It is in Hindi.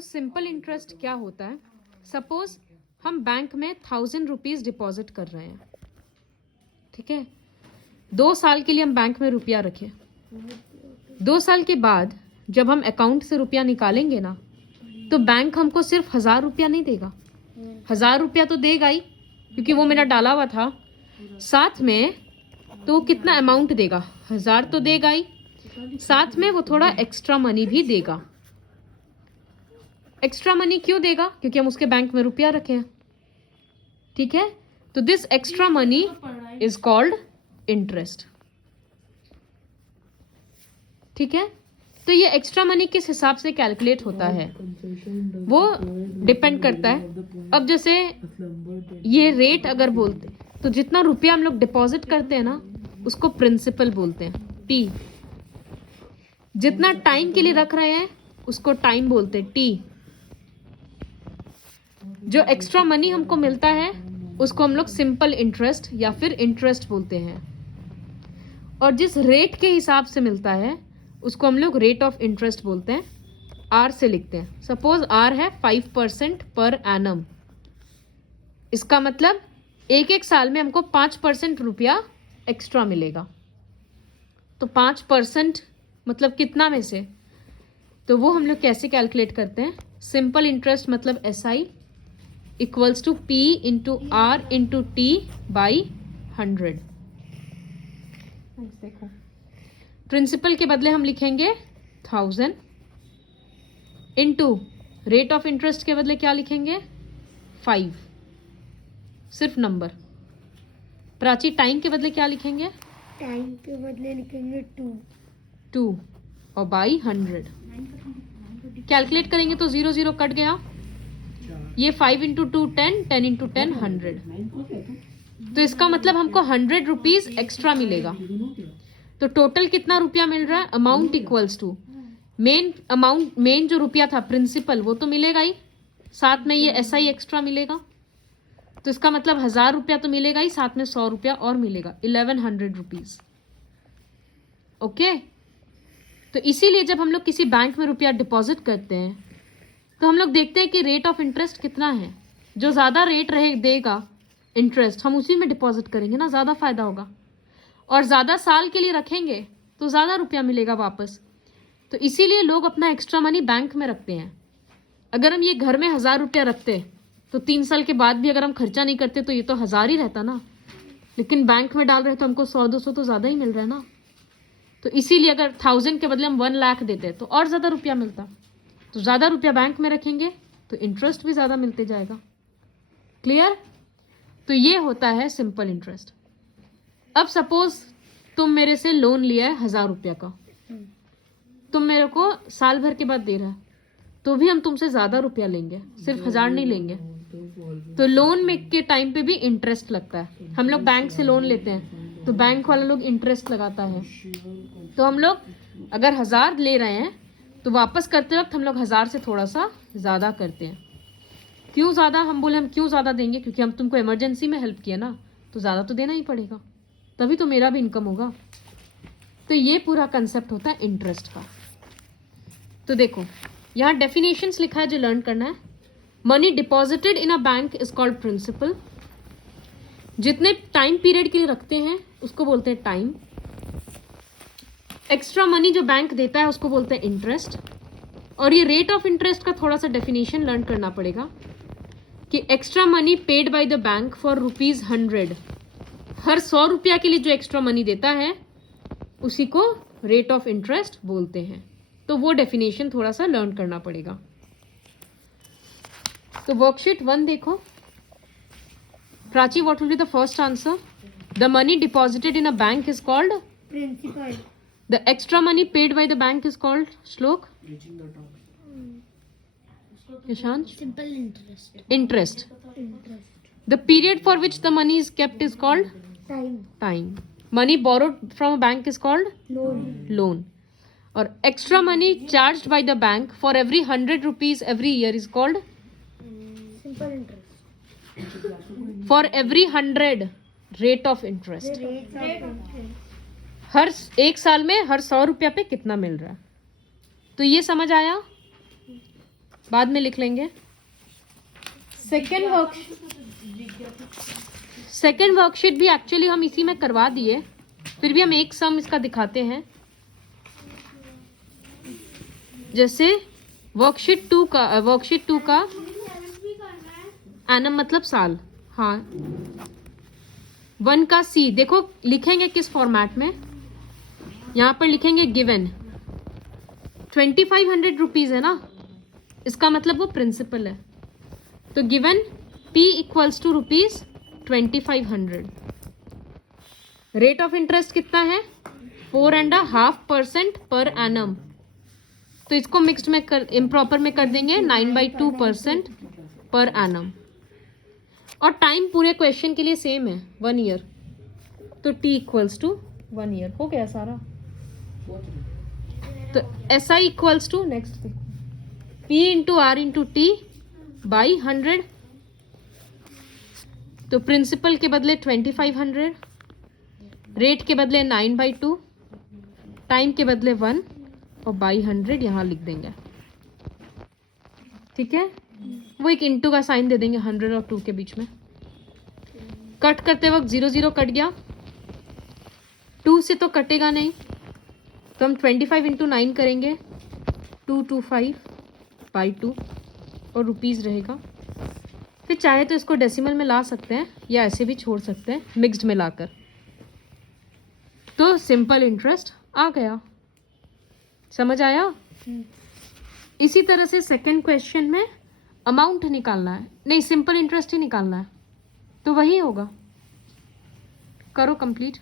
तो सिंपल इंटरेस्ट क्या होता है? सपोज हम बैंक में 1000 रुपीज डिपॉजिट कर रहे हैं, ठीक है। 2 साल के लिए हम बैंक में रुपया रखे। 2 साल के बाद जब हम अकाउंट से रुपया निकालेंगे ना, तो बैंक हमको सिर्फ 1000 रुपया नहीं देगा। 1000 रुपया तो देगा ही, क्योंकि वो मेरा डाला हुआ था। साथ में तो कितना अमाउंट देगा? 1000 तो देगा ही, साथ में वो थोड़ा एक्स्ट्रा मनी भी देगा। एक्स्ट्रा मनी क्यों देगा? क्योंकि हम उसके बैंक में रुपया रखे हैं, ठीक है। तो this extra money is called interest, ठीक है। तो ये एक्स्ट्रा मनी किस हिसाब से कैलकुलेट होता है वो डिपेंड करता है। अब जैसे ये रेट अगर बोलते, तो जितना रुपया हम लोग डिपॉजिट करते हैं ना, उसको प्रिंसिपल बोलते हैं, टी। जितना टाइम के लिए रख रहे हैं उसको टाइम बोलते हैं, टी। जो एक्स्ट्रा मनी हमको मिलता है उसको हम लोग सिंपल इंटरेस्ट या फिर इंटरेस्ट बोलते हैं। और जिस रेट के हिसाब से मिलता है उसको हम लोग रेट ऑफ इंटरेस्ट बोलते हैं, आर से लिखते हैं। सपोज आर है 5% पर एनम। इसका मतलब एक एक साल में हमको 5% रुपया एक्स्ट्रा मिलेगा। तो 5% मतलब कितना में से? तो वो हम लोग कैसे कैलकुलेट करते हैं? सिंपल इंटरेस्ट मतलब SI equals to P into R into T by 100। देखो, प्रिंसिपल के बदले हम लिखेंगे 1000 इंटू रेट ऑफ इंटरेस्ट के बदले क्या लिखेंगे? 5, सिर्फ नंबर। प्राची टाइम के बदले क्या लिखेंगे? टाइम के बदले लिखेंगे 2 और बाई 100। कैलकुलेट करेंगे तो 0 0 कट गया। ये 5 इंटू 2 10, 10 इंटू 10 100। तो इसका मतलब हमको 100 रुपीज एक्स्ट्रा मिलेगा। तो टोटल कितना रुपया मिल रहा है? Amount equals to main amount, main जो रुपया था प्रिंसिपल वो तो मिलेगा ही, साथ में ये SI एक्स्ट्रा मिलेगा। तो इसका मतलब 1000 रुपया तो मिलेगा ही, साथ में 100 रुपया और मिलेगा, 1100 रुपीज। ओके। तो इसीलिए जब हम लोग किसी बैंक में रुपया डिपॉजिट करते हैं तो हम लोग देखते हैं कि रेट ऑफ इंटरेस्ट कितना है। जो ज़्यादा रेट रहे देगा इंटरेस्ट, हम उसी में डिपॉजिट करेंगे ना, ज़्यादा फायदा होगा। और ज़्यादा साल के लिए रखेंगे तो ज़्यादा रुपया मिलेगा वापस। तो इसीलिए लोग अपना एक्स्ट्रा मनी बैंक में रखते हैं। अगर हम ये घर में 1000 रुपया रखते तो 3 साल के बाद भी अगर हम खर्चा नहीं करते तो ये तो 1000 ही रहता ना। लेकिन बैंक में डाल रहे तो हमको 100-200 तो ज़्यादा ही मिल रहा है ना। तो इसीलिए अगर 1000 के बदले हम 1 लाख देते तो और ज़्यादा रुपया मिलता। तो ज़्यादा रुपया बैंक में रखेंगे तो इंटरेस्ट भी ज़्यादा मिलते जाएगा। क्लियर? तो ये होता है सिंपल इंटरेस्ट। अब सपोज तुम मेरे से लोन लिया है 1000 रुपया का, तुम मेरे को साल भर के बाद दे रहा है, तो भी हम तुमसे ज़्यादा रुपया लेंगे, सिर्फ 1000 नहीं लेंगे। तो लोन में के टाइम पे भी इंटरेस्ट लगता है। हम लोग बैंक से लोन लेते हैं तो बैंक वाला लोग इंटरेस्ट लगाता है। तो हम लोग अगर 1000 ले रहे हैं तो वापस करते वक्त हम लोग 1000 से थोड़ा सा ज़्यादा करते हैं। क्यों ज़्यादा? हम बोले हम क्यों ज़्यादा देंगे? क्योंकि हम तुमको इमरजेंसी में हेल्प किया ना, तो ज़्यादा तो देना ही पड़ेगा, तभी तो मेरा भी इनकम होगा। तो ये पूरा कंसेप्ट होता है इंटरेस्ट का। तो देखो यहाँ डेफिनेशंस लिखा है जो लर्न करना है। Money deposited in a bank is called principal. जितने टाइम पीरियड के लिए रखते हैं उसको बोलते हैं टाइम। एक्स्ट्रा मनी जो बैंक देता है उसको बोलते हैं इंटरेस्ट। और ये रेट ऑफ इंटरेस्ट का थोड़ा सा डेफिनेशन लर्न करना पड़ेगा कि extra money paid by the bank for ₹100। हर 100 रुपया के लिए जो एक्स्ट्रा मनी देता है उसी को रेट ऑफ इंटरेस्ट बोलते हैं। तो वो डेफिनेशन थोड़ा सा लर्न करना पड़ेगा। तो वर्कशीट 1 देखो। Prachi, what will be the first answer? The money deposited in a bank is called principal. The extra money paid by the bank is called Shlok Yashansh? Simple interest. Interest. Interest. The period for which the money is kept is called time. time. Money borrowed from a bank is called loan. loan. Or extra money charged by the bank for every 100 rupees every year is called simple interest. for every 100 rate of interest. हर एक साल में हर 100 रुपया पे कितना मिल रहा है। तो ये समझ आया? बाद में लिख लेंगे। सेकेंड वर्कशीट भी एक्चुअली हम इसी में करवा दिए, फिर भी हम एक सम इसका दिखाते हैं। जैसे वर्कशीट टू का एनम मतलब साल, हाँ। 1 का सी देखो लिखेंगे किस फॉर्मेट में, यहाँ पर लिखेंगे गिवन 2500 रुपीज है ना, इसका मतलब वो प्रिंसिपल है, तो given P equals to rupees 2500। Rate of interest कितना है 4.5% पर एनम, तो इसको मिक्स्ड में इम्प्रॉपर में कर देंगे 9/2% पर एनम। और टाइम पूरे क्वेश्चन के लिए सेम है 1 ईयर, तो T इक्वल्स टू 1 ईयर। हो गया सारा। तो SI equals to next P into R into T by 100, तो प्रिंसिपल के बदले 2500, रेट के बदले 9/2, टाइम के बदले 1 और बाई 100 यहाँ लिख देंगे। ठीक है, वो एक इंटू का साइन दे देंगे 100 और 2 के बीच में। कट करते वक्त 0 0 कट गया, 2 से तो कटेगा नहीं, तो हम 25 इंटू 9 करेंगे, 225/2 और रुपीज़ रहेगा। फिर चाहे तो इसको डेसिमल में ला सकते हैं या ऐसे भी छोड़ सकते हैं मिक्स्ड में लाकर। तो सिंपल इंटरेस्ट आ गया, समझ आया। इसी तरह से सेकंड क्वेश्चन में अमाउंट निकालना है, नहीं सिंपल इंटरेस्ट ही निकालना है, तो वही होगा। करो कंप्लीट।